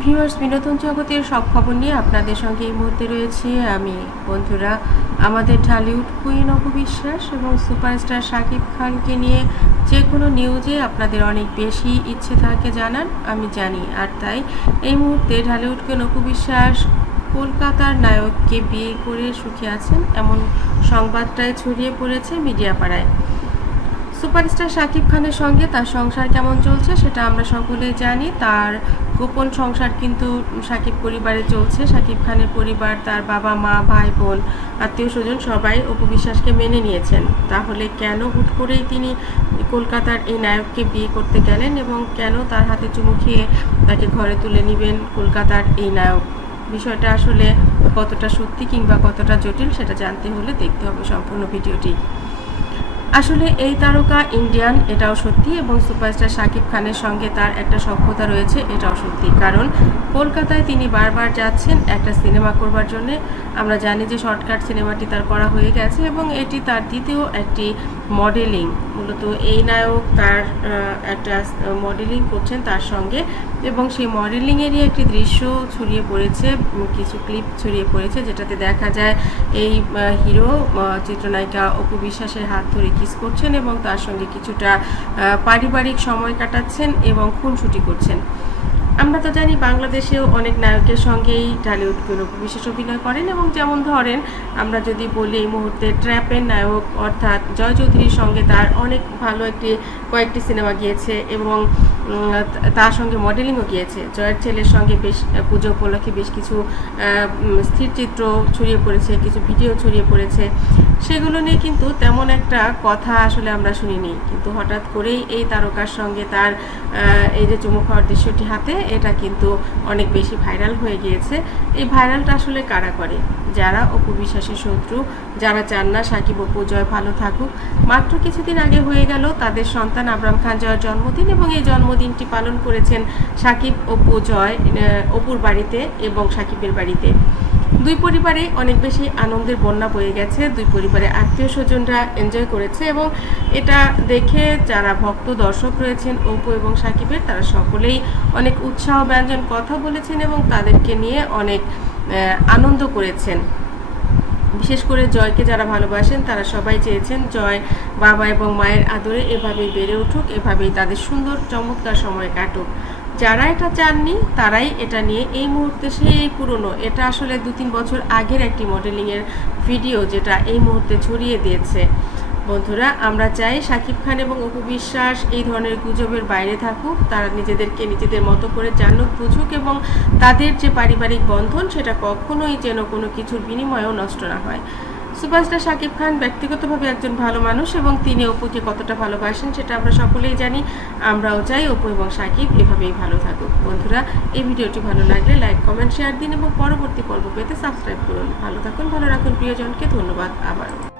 Viewers, বিনোদন জগতের সব খবর নিয়ে আপনাদের সঙ্গে এই মুহূর্তে রয়েছি আমি। বন্ধুরা, আমাদের ঢালিউড কুইন অপু বিশ্বাস এবং সুপারস্টার শাকিব খানকে নিয়ে যে কোনো নিউজে আপনাদের অনেক বেশি ইচ্ছে থাকে জানার, আমি জানি। আর তাই এই মুহূর্তে ঢালিউড কুইন অপু বিশ্বাস কলকাতার নায়ককে বিয়ে করে সুখে আছেন এমন সংবাদটাই ছড়িয়ে পড়েছে মিডিয়া পাড়ায়। সুপারস্টার শাকিব খানের সঙ্গে তার সংসার কেমন চলছে সেটা আমরা সকলেই জানি। তার গোপন সংসার কিন্তু শাকিব পরিবারে চলছে। শাকিব খানের পরিবার, তার বাবা মা, ভাই বোন, আত্মীয় স্বজন সবাই অপু বিশ্বাসকে মেনে নিয়েছেন। তাহলে কেন হুট করেই তিনি কলকাতার এই নায়ককে বিয়ে করতে গেলেন এবং কেন তার হাতে চুমু খেয়ে তাকে ঘরে তুলে নেবেন কলকাতার এই নায়ক? বিষয়টা আসলে কতটা সত্যি কিংবা কতটা জটিল সেটা জানতে হলে দেখতে হবে সম্পূর্ণ ভিডিওটি। আসলে এই তারকা ইন্ডিয়ান, এটাও সত্যি, এবং সুপারস্টার শাকিব খানের সঙ্গে তার একটা সখ্যতা রয়েছে, এটাও সত্যি। কারণ কলকাতায় তিনি বারবার যাচ্ছেন একটা সিনেমা করবার জন্যে। আমরা জানি যে শর্টকাট সিনেমাটি তার করা হয়ে গেছে এবং এটি তার দ্বিতীয় একটি মডেলিং। মূলত এই নায়ক তার একটা মডেলিং করছেন তার সঙ্গে, এবং সেই মডেলিংয়েরই একটি দৃশ্য ছড়িয়ে পড়েছে, কিছু ক্লিপ ছড়িয়ে পড়েছে, যেটাতে দেখা যায় এই হিরো চিত্রনায়িকা অপু বিশ্বাসের হাত ধরে কিস করছেন এবং তার সঙ্গে কিছুটা পারিবারিক সময় কাটাচ্ছেন এবং খুনসুটি করছেন। আমরা তো জানি বাংলাদেশেও অনেক নায়কের সঙ্গেই ঢালিউড কুইন অপু বিশ্বাস অভিনয় করেন, এবং যেমন ধরেন আমরা যদি বলি এই মুহূর্তে ট্র্যাপের নায়ক অর্থাৎ জয় চৌধুরীর সঙ্গে তার অনেক ভালো কয়েকটি সিনেমা গিয়েছে এবং তার সঙ্গে মডেলিংও গিয়েছে। জয়ের ছেলের সঙ্গে বেশ পুজো উপলক্ষে বেশ কিছু স্থিরচিত্র ছড়িয়ে পড়েছে, কিছু ভিডিও ছড়িয়ে পড়েছে। সেগুলো নিয়ে কিন্তু তেমন একটা কথা আসলে আমরা শুনিনি, কিন্তু হঠাৎ করেই এই তারকার সঙ্গে তার এই যে চুমু খাওয়ার দৃশ্যটি হাতে, এটা কিন্তু অনেক বেশি ভাইরাল হয়ে গিয়েছে। এই ভাইরালটা আসলে কারা করে? যারা অপু বিশ্বাসের শত্রু, যারা চান না শাকিব অপু জয় ভালো থাকুক। মাত্র কিছুদিন আগে হয়ে গেল তাদের সন্তান আবরাম খান জয়ের জন্মদিন, এবং এই জন্মদিনটি পালন করেছেন শাকিব, অপু, জয় অপুর বাড়িতে এবং শাকিবের বাড়িতে। দুই পরিবারে অনেক বেশি আনন্দের বন্যা বয়ে গেছে, দুই পরিবারে আত্মীয় স্বজনরা এনজয় করেছে, এবং এটা দেখে যারা ভক্ত দর্শক রয়েছেন অপু এবং শাকিবের, তারা সকলেই অনেক উৎসাহ ব্যঞ্জন কথা বলেছেন এবং তাদেরকে নিয়ে অনেক আনন্দ করেছেন। বিশেষ করে জয়কে যারা ভালোবাসেন তারা সবাই চেয়েছেন জয় বাবা এবং মায়ের আদরে এভাবেই বেড়ে উঠুক, এভাবেই তাদের সুন্দর চমৎকার সময় কাটুক। যারা এটা চাননি তারাই এটা নিয়ে এই মুহূর্তে সেই পুরনো, এটা আসলে 2-3 বছর আগের একটি মডেলিংয়ের ভিডিও, যেটা এই মুহূর্তে ছড়িয়ে দিয়েছে। বন্ধুরা, আমরা চাই শাকিব খান এবং অপু বিশ্বাস এই ধরনের গুজবের বাইরে থাকুক, তারা নিজেদেরকে নিজেদের মতো করে জানুক, বুঝুক, এবং তাদের যে পারিবারিক বন্ধন সেটা কখনোই যেন কোনো কিছুর বিনিময়েও নষ্ট না হয়। সুপারস্টার শাকিব খান ব্যক্তিগতভাবে একজন ভালো মানুষ এবং তিনি অপুকে কতটা ভালোবাসেন সেটা আমরা সকলেই জানি। আমরাও চাই অপু এবং শাকিব এভাবেই ভালো থাকুক। বন্ধুরা, এই ভিডিওটি ভালো লাগলে লাইক, কমেন্ট, শেয়ার দিন এবং পরবর্তী পর্ব পেতে সাবস্ক্রাইব করুন। ভালো থাকুন, ভালো রাখুন প্রিয়জনকে। ধন্যবাদ আবারও।